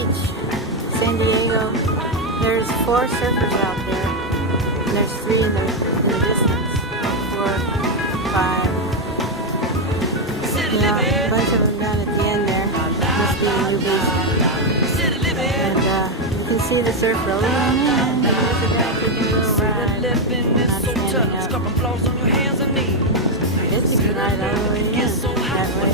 Beach, San Diego. There's 4 surfers out there, and there's 3 in the distance. 4, 5. Yeah, a bunch of them down at the end there. Must be the newbies. And you can see the surf rolling in. There's a guy taking a little ride. Not standing up. I guess you can ride all the way in that way.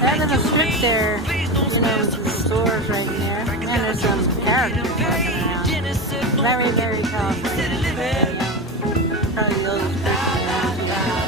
That little strip there, you know, with the stores right there, and there's some characters walking around. Very, very powerful. Probably the oldest person around.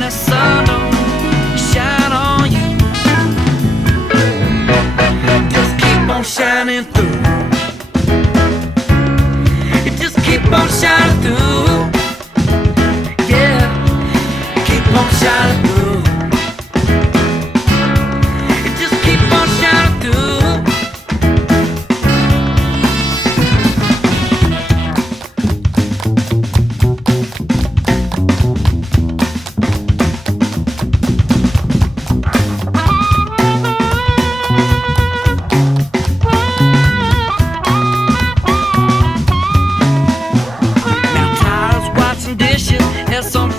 The sun don't shine on you. Just keep on shining through. You just keep on shining through. Yeah, keep on shining through. You just keep on shining through. Some